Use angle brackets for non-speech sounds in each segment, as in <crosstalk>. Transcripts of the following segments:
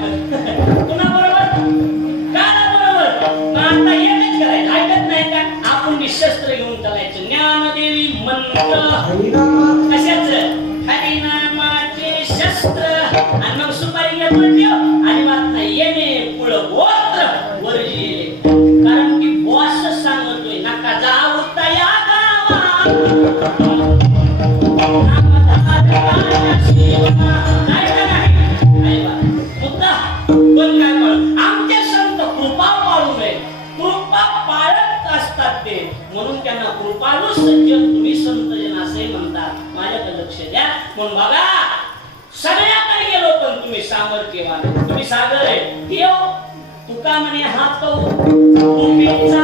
पुन्हा बरोबर कुणाबरोबर? काळाबरोबर मग आता एकच करायचं ऐकत नाही का? आपण बी शस्त्र घेऊन चालायचं. ज्ञानदेवी मंत्र. कशाच? हरिनामाचे शस्त्र. आणि मग सुपारी घेऊन आणि मला तुम्ही सामर्थ्यवान तुम्ही सागर आहे. हो, तुका म्हणे हा तो तुम्हीचा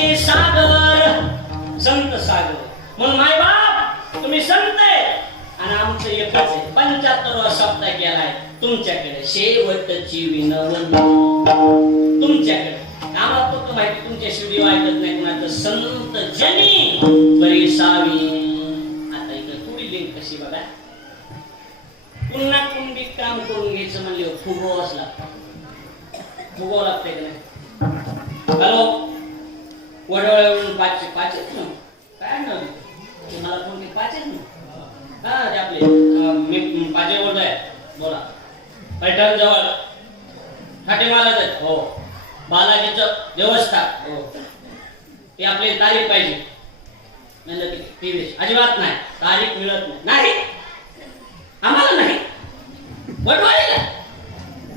कृपेचे सागर संत सागर. म्हणून माय बाप तुम्ही संत आहे. आणि आमचं एकच आहे पंच्याहत्तर सप्ताह केलाय तुमच्याकडे शेवटची विनवण तुमच्याकडे. आम्हाला फक्त माहिती तुमच्या शिवडी ऐकत नाही कुणाचं संत जनी परिसावी आता इकडे थोडी लिंक कशी बघा. पुन्हा कुंडी काम करून घ्यायचं म्हणले फुगो असला फुगो लागते का नाही? हॅलो वडवळवरून पाचशे पाच ना काय ना तुम्हाला फोन पाच आहेत ना हा ते आपले मी पाचशे बोलत आहे बोला पैठण जवळ ठाटे महाराज आहेत हो बालाजीचं व्यवस्था हो ते आपली तारीख पाहिजे म्हणलं की अजिबात नाही तारीख मिळत नाही नाही आम्हाला नाही बटवाडीला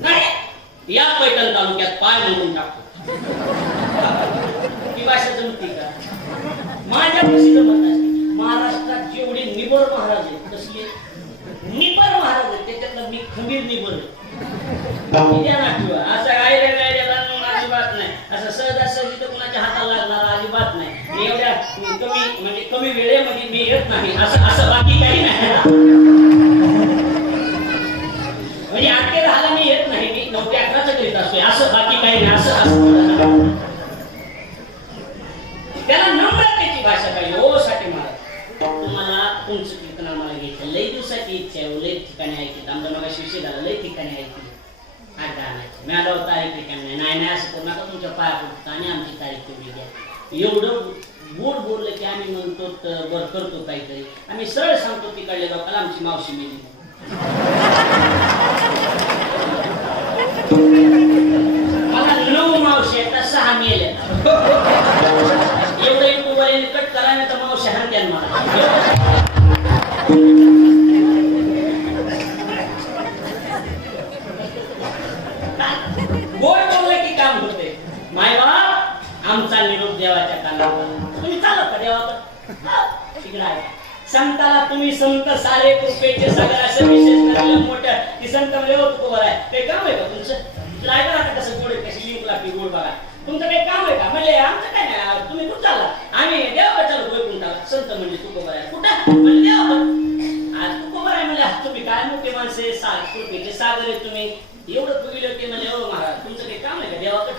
नाही या पैठण तालुक्यात पाय म्हणून टाकतो भाषा जमती का? माझ्या कशी जमत आहे महाराष्ट्रात जेवढे निबर महाराज आहेत कसले निबर महाराज आहेत त्याच्यातला मी खंबीर निबर असं काय रे अजिबात नाही. असं सहजासहजी तर कुणाच्या हाताला लागणार अजिबात नाही. एवढ्या कमी म्हणजे कमी वेळेमध्ये मी येत नाही. असं असं बाकी काही नाही. म्हणजे आठ ते दहाला मी येत नाही. मी नऊ ते अकराचं करीत असतोय. असं बाकी काही नाही. असं असं. शिकायला लय ठिकाणी ऐकली आठ आणायचं मॅडम तारीख ठिकाणी नाही नाही नाही असं करू नका. तुमच्या पाया पडतो आणि आमची तारीख तुम्ही द्या एवढं गोड बोललं की आम्ही म्हणतो बरं करतो काहीतरी. आम्ही सरळ सांगतो तिकडल्या लोकांना आमची मावशी मिली मला नऊ मावशी आहेत सहा मेले एवढं युट्यूबवर कट करा नाही तर मावशी हाणत्यान मला गोड बोललं की काम होते. माय बाप आमचा निरोप देवाच्या कानावर. तुम्ही चालत का देवावर? तिकडे संताला तुम्ही संत सारे कृपेचे सागर असं विशेष करायला की संत म्हणजे हो बरं आहे ते काम आहे का तुमचं? तुला ऐका आता कसं गोड आहे, कशी लिंक लागते गोड बघा. तुमचं काही काम आहे का? म्हणजे आमचं काय नाही. तुम्ही कुठं चालला? आम्ही देवाकडे चालू वैकुंठाला संत म्हणजे तू बरं आहे कुठं? म्हणजे देवाकडे आज तू बरं आहे म्हणजे तुम्ही काय मोठे माणसे? सा कृपेचे सागर आहे तुम्ही. एवढं फुगिलं ते म्हणजे हो महाराज तुमचं काही काम आहे का? देवाकडे?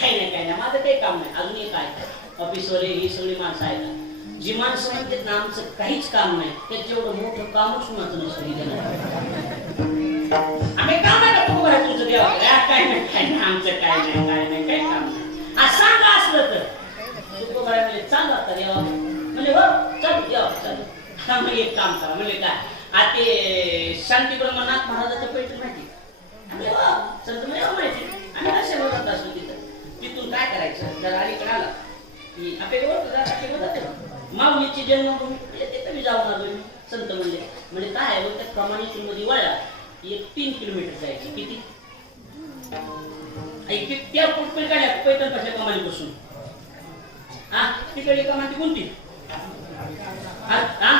काही नाही काही नाही माझं काही काम नाही. अजून एक आहे. ऑफिसवाले ही सगळी माणसं आहेत. जी माणसं म्हणतात ना आमचं काहीच काम नाही. त्याचं एवढं मोठं कामच कुणाचं नसतं इथे आम्ही काम आहे का तुको तुमचं देवाकडे? काय नाही काय नाही आमचं काय नाही काय नाही काही काम नाही. आज सांगा असलं तर. तुको म्हणजे चालू आता देवा म्हणजे हो चालू देवा चालू. मग एक काम करा म्हणजे काय? आ शांती ब्रह्मनाथ महाराजाचं पैठण माहिती संत म्हणजे आम्ही कसे बघत असतो तिथं तिथून काय करायचं जर अलीकडे आला की आपल्याकडे जरा जाते माऊलीची जन्मभूमी म्हणजे तिथं मी जाऊन आलो मी संत म्हणजे म्हणजे काय आहे मग त्या कमानीतून मध्ये वळला एक तीन किलोमीटर जायचं किती त्या काढल्या कशा हा तिकडे कमानी कोणती हा हा?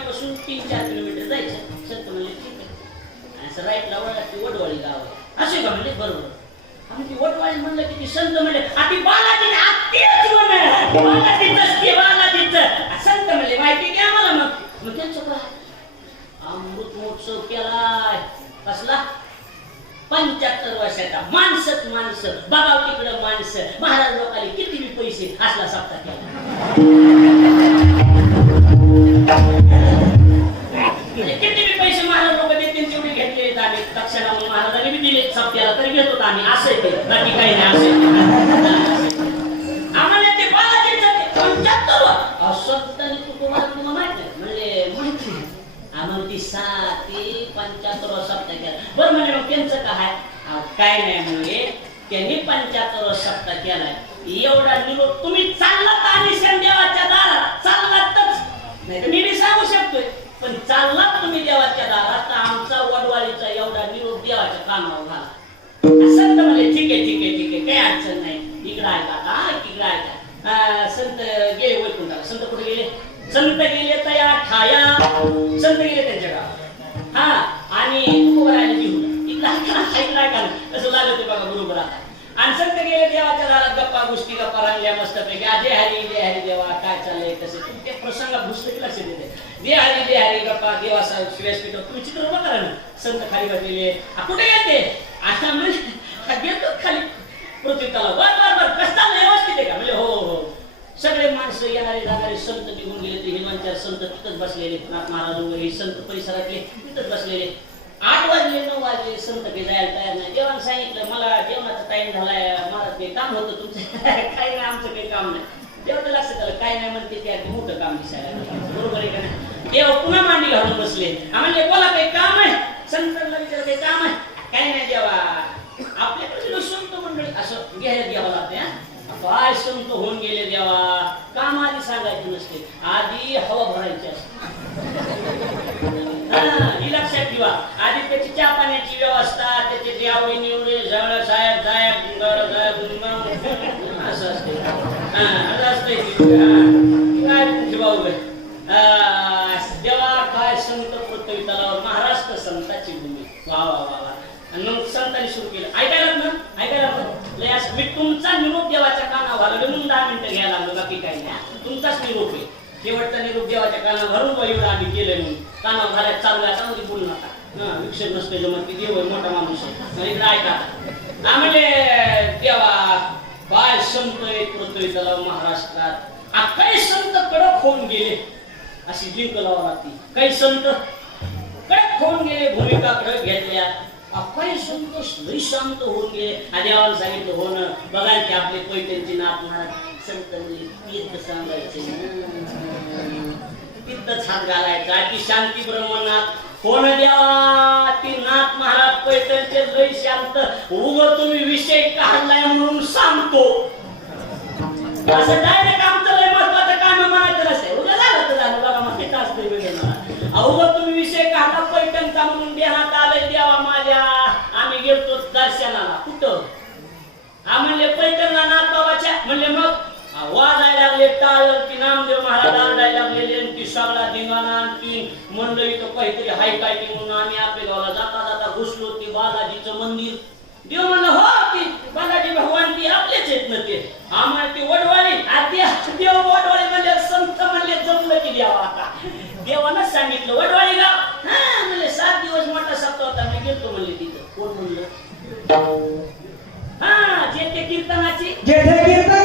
पासून तीन चार किलोमीटर आहे असं राईटला वळला की वडवाळी गाव आहे असे का म्हणले बरोबर. आम्ही ती वडवाळी म्हणलं की ती संत म्हणले आ बालाजी आत्तीच म्हण. बालाजीच असते बालाजीच संत म्हणले माहिती की आम्हाला मग. मग त्यांचं काय? अमृत महोत्सव केलाय. कसला? पंच्याहत्तर वर्षाचा माणसच माणसं. बघाव तिकडं माणसं. महाराज लोकांनी किती बी पैसे असला सप्ताह केला म्हणजे किती बी पैसे महाराज लोक देतील तेवढे घेतले आम्ही दक्षिणा म्हणून महाराजांनी बी दिले सप्त्याला तरी घेत होतो आम्ही असं बाकी काही नाही असं. आम्हाला ते बालाजीचं ते पंच्याहत्तर असत्तानी तू तुम्हाला तुला माहीत नाही म्हणजे माहिती आम्हाला ती सात ती पंच्याहत्तर सप्ताह केला. बरं म्हणजे मग त्यांचं काय अहो, काय नाही म्हणजे त्यांनी पंच्याहत्तर सप्ताह केलाय एवढा निरोप तुम्ही चाललात आणि देवाच्या दारात. चाललातच नाही तर मी बी सांगू शकतोय. पण चाललात तुम्ही देवाच्या दारात आमचा वडवाळीचा एवढा निरोप देवाच्या कामावर घाला संत म्हणले ठीक आहे ठीक आहे ठीक आहे काही अडचण नाही. इकडं आहे का? तिकडं आहे का? संत गेले वैकुंठाला. संत कुठे गेले? संत गेले तया ठाया. संत गेले त्यांच्या गावात. हा आणि उभं राहिले इकडं का? ते बघा बरोबर आता. आणि संत गेले देवाच्या दारात गप्पा गोष्टी गप्पा रांगल्या मस्त पैकी हरी जय हरी देवा काय चाललंय कसं ते प्रसंगात घुसले लक्ष देते दे हरी दे हरी गप्पा देवा साहेब तुम्ही चित्र संत खाली बसलेले. कुठे येते आता म्हणजे गेलो खाली पृथ्वीतला बर बर बर. कसं व्यवस्थित आहे का? म्हणजे हो, हो हो सगळे माणसं येणारे जाणारे संत निघून गेले ते हिमांचार संत तिथंच बसलेले. नाथ महाराज वगैरे संत परिसरातले तिथंच बसलेले. आठ वाजले नऊ वाजले संत काही जायला तयार नाही. जेवण सांगितलं मला जेवणाचा टाइम झालाय. मला ते काम होतं तुमचं. <laughs> काही नाही आमचं काही काम नाही. देवाचं लक्षात आलं काय नाही म्हणते ते मोठं काम दिसायला बरोबर आहे का नाही? देव पुन्हा मांडी घालून बसले. आम्हाला म्हणजे बोला काही काम आहे? संतांना विचार काही काम आहे? काय नाही देवा. आपल्याकडे संत मंडळ असं घ्यायला द्यावं लागते हा? काय संत होऊन गेले देवा? काम आधी सांगायचे नसते. आधी हवा भरायची असते. ही लक्षात ठेवा. आधी त्याची चहा पाण्याची व्यवस्था त्याचे देवडी निवडे जवळ साहेब साहेब गुंगार साहेब गुंगार. असं असते. असं असते. काय तुमचे भाऊ देवा काय संत पृथ्वी तलावर महाराष्ट्र संताची भूमी. वा वा वा. मग संतांनी सुरू केलं. ऐकायला ना ऐकायला ना लय मी तुमचा निरोप देवाच्या कानावर घालवले. म्हणून दहा मिनिटं घ्यायला लागलो बाकी काही नाही. तुमचाच निरोप आहे. शेवटचा निरोप देवाच्या कानावर घालून बळीवर आम्ही केलंय म्हणून. कानावर घालायला चालू आहे आता म्हणजे बोलू नका. हा विक्षेप नसते जमत की देव मोठा माणूस आहे. आणि इकडे ऐका. आम्हाला म्हणजे देवा काय संत आहे पृथ्वी तलाव महाराष्ट्रात. आ, काही संत कडक होऊन गेले. अशी लिंक लावा लागती काही संत कडक होऊन गेले भूमिका कडक घेतल्या. आपण संतोष लई शांत होऊन गेले आदेवाला सांगितलं हो ना बघा की आपले पैठणची नाथ संतांनी तीर्थ सांगायचे तिथंच हात घालायचा. की शांती ब्रह्मनाथ कोण द्यावा? ती नाथ महाराज पैठणचे लई शांत. उग तुम्ही विषय काढलाय म्हणून सांगतो. असं डायरेक्ट आमचं लय महत्वाचं काम म्हणायचं नसते उद्या झालं तर झालं. बघा मग किती असतं वेगळं अवघड दर्शनाला कुठं? हा म्हणले पैठणला नाथ बाबाच्या म्हणले मग हा, वाजायला लागले टाळ की नामदेव महाराज आरडायला लागलेले की सगळा धिंगाणा आणखी मंडळी तर काहीतरी हाय काय की म्हणून आम्ही आपल्या गावाला जाता जाता घुसलो ते बालाजीचं मंदिर. देव म्हणलं हो की बालाजी भगवान ती आपलेच येत न ते. आम्हाला ती वडवाळी आ देव वडवाळी म्हणले संत म्हणले जमलं की द्यावा आता. देवानच सांगितलं वडवाळी गाव. हा म्हणले सात दिवस मोठा सप्ताह होता मी गेलतो म्हणले तिथं. कोण म्हणलं? हा जे कीर्तनाची. जेथे कीर्तन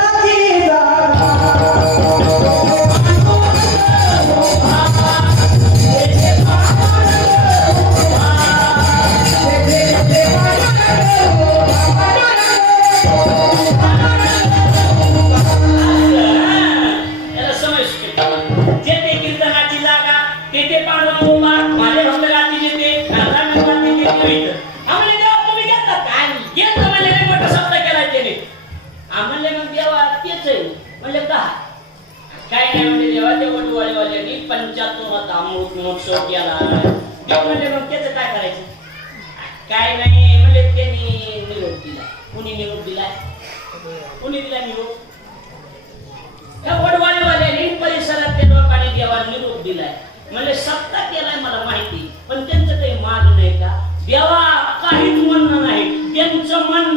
काय नाही म्हणजे देवा ते वडवाळेवाल्यांनी पंच्याहत्तोरात अमृत महोत्सव केला मग मग त्याचं काय करायचं? काय नाही म्हणजे त्यांनी निरोप दिला. कुणी निरोप दिलाय कुणी दिला निरोप? या वडवाळेवाल्यांनी परिसरात त्या लोकांनी देवा निरोप दिलाय. म्हणजे सत्ता केलाय मला माहिती पण त्यांचं काही माग नाही का? देवा काहीच म्हणणं नाही. त्यांचं म्हणणं